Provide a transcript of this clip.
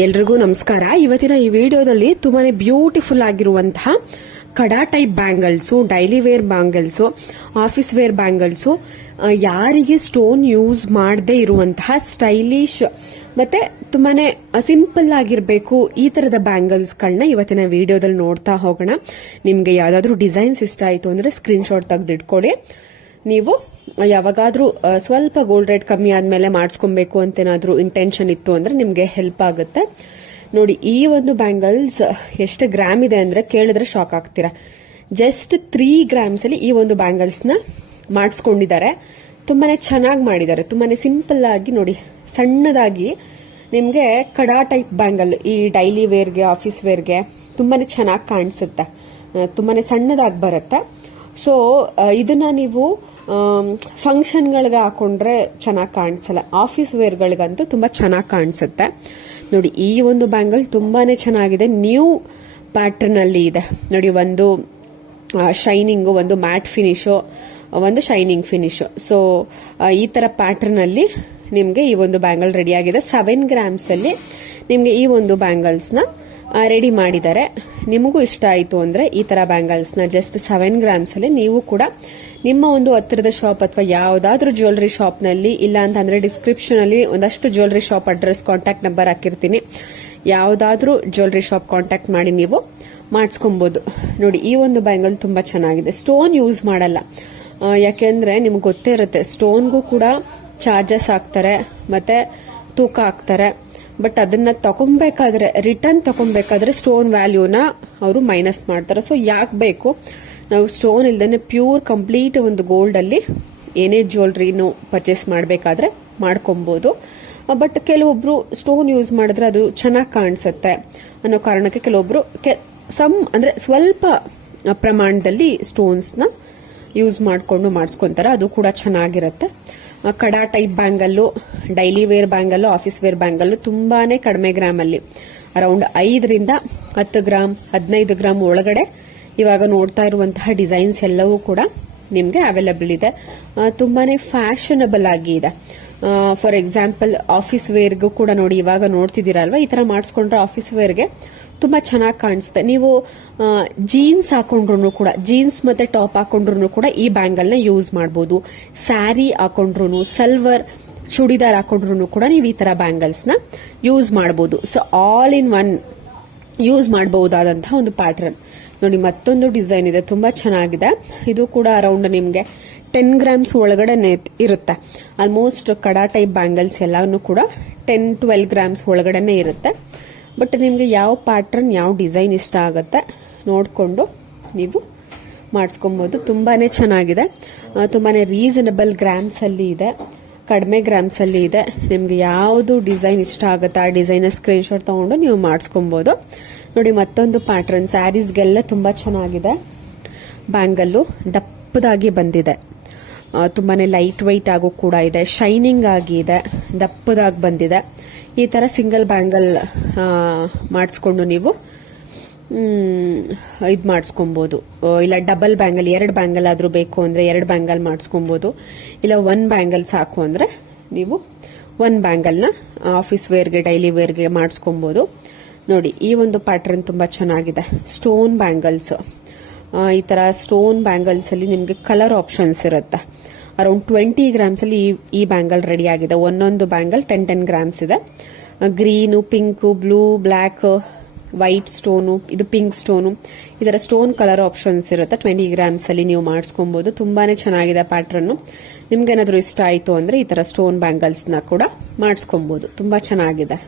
ಎಲ್ರಿಗೂ ನಮಸ್ಕಾರ. ಇವತ್ತಿನ ಈ ವಿಡಿಯೋದಲ್ಲಿ ತುಂಬಾನೇ ಬ್ಯೂಟಿಫುಲ್ ಆಗಿರುವಂತಹ kada type bangles, daily wear bangles, office wear bangles, ಯಾರಿಗೆ ಸ್ಟೋನ್ ಯೂಸ್ ಮಾಡದೇ ಇರುವಂತಹ ಸ್ಟೈಲಿಶ್ ಮತ್ತೆ ತುಂಬಾನೇ ಸಿಂಪಲ್ ಆಗಿರಬೇಕು ಈ ತರದ ಬ್ಯಾಂಗಲ್ಸ್ ಗಳನ್ನ ಇವತ್ತಿನ ವಿಡಿಯೋದಲ್ಲಿ ನೋಡ್ತಾ ಹೋಗೋಣ. ನಿಮ್ಗೆ ಯಾವ್ದಾದ್ರು ಡಿಸೈನ್ಸ್ ಇಷ್ಟ ಆಯ್ತು ಅಂದ್ರೆ ಸ್ಕ್ರೀನ್ ಶಾಟ್ ತೆಗೆದಿಟ್ಕೊಳ್ಳಿ. ನೀವು ಯಾವಾಗಾದ್ರೂ ಸ್ವಲ್ಪ ಗೋಲ್ಡ್ ರೇಟ್ ಕಮ್ಮಿ ಆದ್ಮೇಲೆ ಮಾಡಿಸ್ಕೊಬೇಕು ಅಂತ ಏನಾದ್ರೂ ಇಂಟೆನ್ಷನ್ ಇತ್ತು ಅಂದ್ರೆ ನಿಮ್ಗೆ ಹೆಲ್ಪ್ ಆಗುತ್ತೆ. ನೋಡಿ, ಈ ಒಂದು ಬ್ಯಾಂಗಲ್ಸ್ ಎಷ್ಟು ಗ್ರಾಮ್ ಇದೆ ಅಂದ್ರೆ ಕೇಳಿದ್ರೆ ಶಾಕ್ ಆಗ್ತೀರಾ. ಜಸ್ಟ್ 3 ಗ್ರಾಮ್ಸ್ ಅಲ್ಲಿ ಈ ಒಂದು ಬ್ಯಾಂಗಲ್ಸ್ ನ ಮಾಡಿಸ್ಕೊಂಡಿದ್ದಾರೆ. ತುಂಬಾನೇ ಚೆನ್ನಾಗಿ ಮಾಡಿದ್ದಾರೆ. ತುಂಬಾನೇ ಸಿಂಪಲ್ ಆಗಿ ನೋಡಿ, ಸಣ್ಣದಾಗಿ ನಿಮ್ಗೆ ಕಡಾ ಟೈಪ್ ಬ್ಯಾಂಗಲ್ ಈ ಡೈಲಿ ವೇರ್ಗೆ, ಆಫೀಸ್ ವೇರ್ಗೆ ತುಂಬಾನೇ ಚೆನ್ನಾಗಿ ಕಾಣಿಸುತ್ತೆ. ತುಂಬಾನೇ ಸಣ್ಣದಾಗಿ ಬರುತ್ತೆ. ಸೊ ಇದನ್ನ ನೀವು ಫಂಕ್ಷನ್ಗಳಿಗೆ ಹಾಕೊಂಡ್ರೆ ಚೆನ್ನಾಗಿ ಕಾಣಿಸಲ್ಲ. ಆಫೀಸ್ ವೇರ್ಗಳಿಗಂತೂ ತುಂಬಾ ಚೆನ್ನಾಗಿ ಕಾಣಿಸುತ್ತೆ. ನೋಡಿ, ಈ ಒಂದು ಬ್ಯಾಂಗಲ್ ತುಂಬಾನೇ ಚೆನ್ನಾಗಿದೆ. ನ್ಯೂ ಪ್ಯಾಟರ್ನ್ ಅಲ್ಲಿ ಇದೆ ನೋಡಿ. ಒಂದು ಶೈನಿಂಗ್, ಒಂದು ಮ್ಯಾಟ್ ಫಿನಿಶು, ಒಂದು ಶೈನಿಂಗ್ ಫಿನಿಶ್. ಸೊ ಈ ತರ ಪ್ಯಾಟರ್ನ್ ಅಲ್ಲಿ ನಿಮ್ಗೆ ಈ ಒಂದು ಬ್ಯಾಂಗಲ್ ರೆಡಿ ಆಗಿದೆ. 7 ಗ್ರಾಮ್ಸ್ ಅಲ್ಲಿ ನಿಮ್ಗೆ ಈ ಒಂದು ಬ್ಯಾಂಗಲ್ಸ್ ನ ರೆಡಿ ಮಾಡಿದ್ದಾರೆ. ನಿಮಗೂ ಇಷ್ಟ ಆಯ್ತು ಅಂದ್ರೆ ಈ ತರ ಬ್ಯಾಂಗಲ್ಸ್ ನ ಜಸ್ಟ್ 7 ಗ್ರಾಮ್ಸ್ ಅಲ್ಲಿ ನೀವು ಕೂಡ ನಿಮ್ಮ ಒಂದು ಹತ್ತಿರದ ಶಾಪ್ ಅಥವಾ ಯಾವ್ದಾದ್ರು ಜ್ಯುವೆಲರಿ ಶಾಪ್ ನಲ್ಲಿ, ಇಲ್ಲ ಅಂತಂದ್ರೆ ಡಿಸ್ಕ್ರಿಪ್ಷನ್ ಅಲ್ಲಿ ಒಂದಷ್ಟು jewellery shop address, contact number ಹಾಕಿರ್ತೀನಿ. ಯಾವ್ದಾದ್ರು ಜ್ಯುವೆಲರಿ ಶಾಪ್ ಕಾಂಟ್ಯಾಕ್ಟ್ ಮಾಡಿ ನೀವು ಮಾಡಿಸ್ಕೊಬಹುದು. ನೋಡಿ, ಈ ಒಂದು ಬ್ಯಾಂಗಲ್ ತುಂಬಾ ಚೆನ್ನಾಗಿದೆ. ಸ್ಟೋನ್ ಯೂಸ್ ಮಾಡಲ್ಲ, ಯಾಕೆಂದ್ರೆ ನಿಮ್ಗೆ ಗೊತ್ತೇ ಇರುತ್ತೆ ಸ್ಟೋನ್ಗೂ ಕೂಡ ಚಾರ್ಜಸ್ ಹಾಕ್ತಾರೆ ಮತ್ತೆ ತೂಕ ಹಾಕ್ತಾರೆ. ಬಟ್ ಅದನ್ನ ತಗೊಬೇಕಾದ್ರೆ, ರಿಟರ್ನ್ ತಗೊಬೇಕಾದ್ರೆ ಸ್ಟೋನ್ ವ್ಯಾಲ್ಯೂನ ಅವರು ಮೈನಸ್ ಮಾಡ್ತಾರೆ. ಸೊ ಯಾಕೆ ಬೇಕು, ನಾವು ಸ್ಟೋನ್ ಇಲ್ದೇನೆ ಪ್ಯೂರ್ ಕಂಪ್ಲೀಟ್ ಒಂದು ಗೋಲ್ಡ್ ಅಲ್ಲಿ ಏನೇ ಜ್ಯುವೆಲರಿನು ಪರ್ಚೇಸ್ ಮಾಡಬೇಕಾದ್ರೆ ಮಾಡ್ಕೊಬಹುದು. ಬಟ್ ಕೆಲವೊಬ್ರು ಸ್ಟೋನ್ ಯೂಸ್ ಮಾಡಿದ್ರೆ ಅದು ಚೆನ್ನಾಗಿ ಕಾಣಿಸುತ್ತೆ ಅನ್ನೋ ಕಾರಣಕ್ಕೆ ಕೆಲವೊಬ್ರು ಅಂದ್ರೆ ಸ್ವಲ್ಪ ಪ್ರಮಾಣದಲ್ಲಿ ಸ್ಟೋನ್ಸ್ ನ ಯೂಸ್ ಮಾಡ್ಕೊಂಡು ಮಾಡಿಸ್ಕೊಂತಾರೆ. ಅದು ಕೂಡ ಚೆನ್ನಾಗಿರುತ್ತೆ. Kada type bangle, daily wear bangle, office wear bangle ತುಂಬಾನೇ ಕಡಿಮೆ ಗ್ರಾಮ್ ಅಲ್ಲಿ, ಅರೌಂಡ್ 5 ರಿಂದ 10 ಗ್ರಾಮ್, 15 ಗ್ರಾಮ್ ಒಳಗಡೆ ಇವಾಗ ನೋಡ್ತಾ ಇರುವಂತಹ ಡಿಸೈನ್ಸ್ ಎಲ್ಲವೂ ಕೂಡ ನಿಮ್ಗೆ ಅವೈಲಬಲ್ ಇದೆ. ತುಂಬಾನೇ ಫ್ಯಾಷನಬಲ್ ಆಗಿ ಇದೆ. ಫಾರ್ ಎಕ್ಸಾಂಪಲ್ ಆಫೀಸ್ ವೇರ್ಗೂ ಕೂಡ ನೋಡಿ, ಇವಾಗ ನೋಡ್ತಿದ್ದೀರಲ್ವಾ, ಈ ತರ ಮಾಡಿಸ್ಕೊಂಡ್ರೆ ಆಫೀಸ್ ವೇರ್ಗೆ ತುಂಬಾ ಚೆನ್ನಾಗಿ ಕಾಣಿಸುತ್ತೆ. ನೀವು ಜೀನ್ಸ್ ಹಾಕೊಂಡ್ರು ಕೂಡ, ಜೀನ್ಸ್ ಮತ್ತೆ ಟಾಪ್ ಹಾಕೊಂಡ್ರು ಕೂಡ ಈ ಬ್ಯಾಂಗಲ್ ನ ಯೂಸ್ ಮಾಡಬಹುದು. ಸ್ಯಾರಿ ಹಾಕೊಂಡ್ರು, ಸಲ್ವರ್ ಚೂಡಿದಾರ್ ಹಾಕೊಂಡ್ರು ಕೂಡ ನೀವು ಈ ತರ ಬ್ಯಾಂಗಲ್ಸ್ ನ ಯೂಸ್ ಮಾಡಬಹುದು. So all in one use ಮಾಡಬಹುದಾದಂತಹ ಒಂದು ಪ್ಯಾಟರ್ನ್. ನೋಡಿ, ಮತ್ತೊಂದು ಡಿಸೈನ್ ಇದೆ, ತುಂಬಾ ಚೆನ್ನಾಗಿದೆ. ಇದು ಕೂಡ ಅರೌಂಡ್ ನಿಮ್ಗೆ 10 ಗ್ರಾಮ್ಸ್ ಒಳಗಡೆ ಇರುತ್ತೆ. ಆಲ್ಮೋಸ್ಟ್ ಕಡಾ ಟೈಪ್ ಬ್ಯಾಂಗಲ್ಸ್ ಎಲ್ಲಾನು ಕೂಡ 10-12 ಗ್ರಾಮ್ಸ್ ಒಳಗಡೆನೆ ಇರುತ್ತೆ. ಬಟ್ ನಿಮ್ಗೆ ಯಾವ ಪ್ಯಾಟರ್ನ್, ಯಾವ ಡಿಸೈನ್ ಇಷ್ಟ ಆಗುತ್ತೆ ನೋಡ್ಕೊಂಡು ನೀವು ಮಾಡಿಸ್ಕೊಬಹುದು. ತುಂಬಾನೇ ಚೆನ್ನಾಗಿದೆ. ತುಂಬಾನೇ ರೀಸನಬಲ್ ಗ್ರಾಮ್ಸ್ ಅಲ್ಲಿ ಇದೆ, ಕಡಿಮೆ ಗ್ರಾಮ್ಸ್ ಅಲ್ಲಿ ಇದೆ. ನಿಮ್ಗೆ ಯಾವುದು ಡಿಸೈನ್ ಇಷ್ಟ ಆಗುತ್ತೆ ಆ ಡಿಸೈನ್ ಸ್ಕ್ರೀನ್ ಶಾಟ್ ತಗೊಂಡು ನೀವು ಮಾಡಿಸ್ಕೊಬಹುದು. ನೋಡಿ, ಮತ್ತೊಂದು ಪ್ಯಾಟರ್ನ್ ಸ್ಯಾರೀಸ್ಗೆಲ್ಲ ತುಂಬಾ ಚೆನ್ನಾಗಿದೆ. ಬ್ಯಾಂಗಲ್ಲು ದಪ್ಪದಾಗಿ ಬಂದಿದೆ, ತುಂಬಾನೇ ಲೈಟ್ ವೈಟ್ ಆಗೋ ಕೂಡ ಇದೆ, ಶೈನಿಂಗ್ ಆಗಿ ಇದೆ, ದಪ್ಪದಾಗಿ ಬಂದಿದೆ. ಈ ತರ ಸಿಂಗಲ್ ಬ್ಯಾಂಗಲ್ ಮಾಡಿಸ್ಕೊಂಡು ನೀವು ಇದು ಮಾಡಿಸ್ಕೊಬಹುದು. ಇಲ್ಲ ಡಬಲ್ ಬ್ಯಾಂಗಲ್, 2 ಬ್ಯಾಂಗಲ್ ಆದ್ರೂ ಬೇಕು ಅಂದ್ರೆ 2 ಬ್ಯಾಂಗಲ್ ಮಾಡಿಸ್ಕೊಬಹುದು. ಇಲ್ಲ 1 ಬ್ಯಾಂಗಲ್ ಸಾಕು ಅಂದ್ರೆ ನೀವು 1 ಬ್ಯಾಂಗಲ್ ನ ಆಫೀಸ್ ವೇರ್ಗೆ, ಡೈಲಿ ವೇರ್ಗೆ ಮಾಡಿಸ್ಕೊಬಹುದು. ನೋಡಿ, ಈ ಒಂದು ಪ್ಯಾಟರ್ನ್ ತುಂಬಾ ಚೆನ್ನಾಗಿದೆ. ಸ್ಟೋನ್ ಬ್ಯಾಂಗಲ್ಸ್, ಈ ತರ ಸ್ಟೋನ್ ಬ್ಯಾಂಗಲ್ಸ್ ಅಲ್ಲಿ ನಿಮ್ಗೆ ಕಲರ್ ಆಪ್ಷನ್ಸ್ ಇರುತ್ತೆ. ಅರೌಂಡ್ 20 ಗ್ರಾಮ್ಸ್ ಅಲ್ಲಿ ಈ ಬ್ಯಾಂಗಲ್ ರೆಡಿ ಆಗಿದೆ. ಒಂದೊಂದು ಬ್ಯಾಂಗಲ್ 10 ಗ್ರಾಮ್ಸ್ ಇದೆ. Green, pink, blue, black, white stone, ಇದು ಪಿಂಕ್ ಸ್ಟೋನು, ಇದರ ಸ್ಟೋನ್ ಕಲರ್ ಆಪ್ಷನ್ಸ್ ಇರುತ್ತೆ. 20 ಗ್ರಾಮ್ಸ್ ಅಲ್ಲಿ ನೀವು ಮಾಡಿಸ್ಕೊಬಹುದು. ತುಂಬಾನೇ ಚೆನ್ನಾಗಿದೆ ಪ್ಯಾಟರ್ನ್. ನಿಮ್ಗೇನಾದ್ರೂ ಇಷ್ಟ ಆಯ್ತು ಅಂದ್ರೆ ಈ ತರ ಸ್ಟೋನ್ ಬ್ಯಾಂಗಲ್ಸ್ ನ ಕೂಡ ಮಾಡಿಸ್ಕೊಬಹುದು. ತುಂಬಾ ಚೆನ್ನಾಗಿದೆ.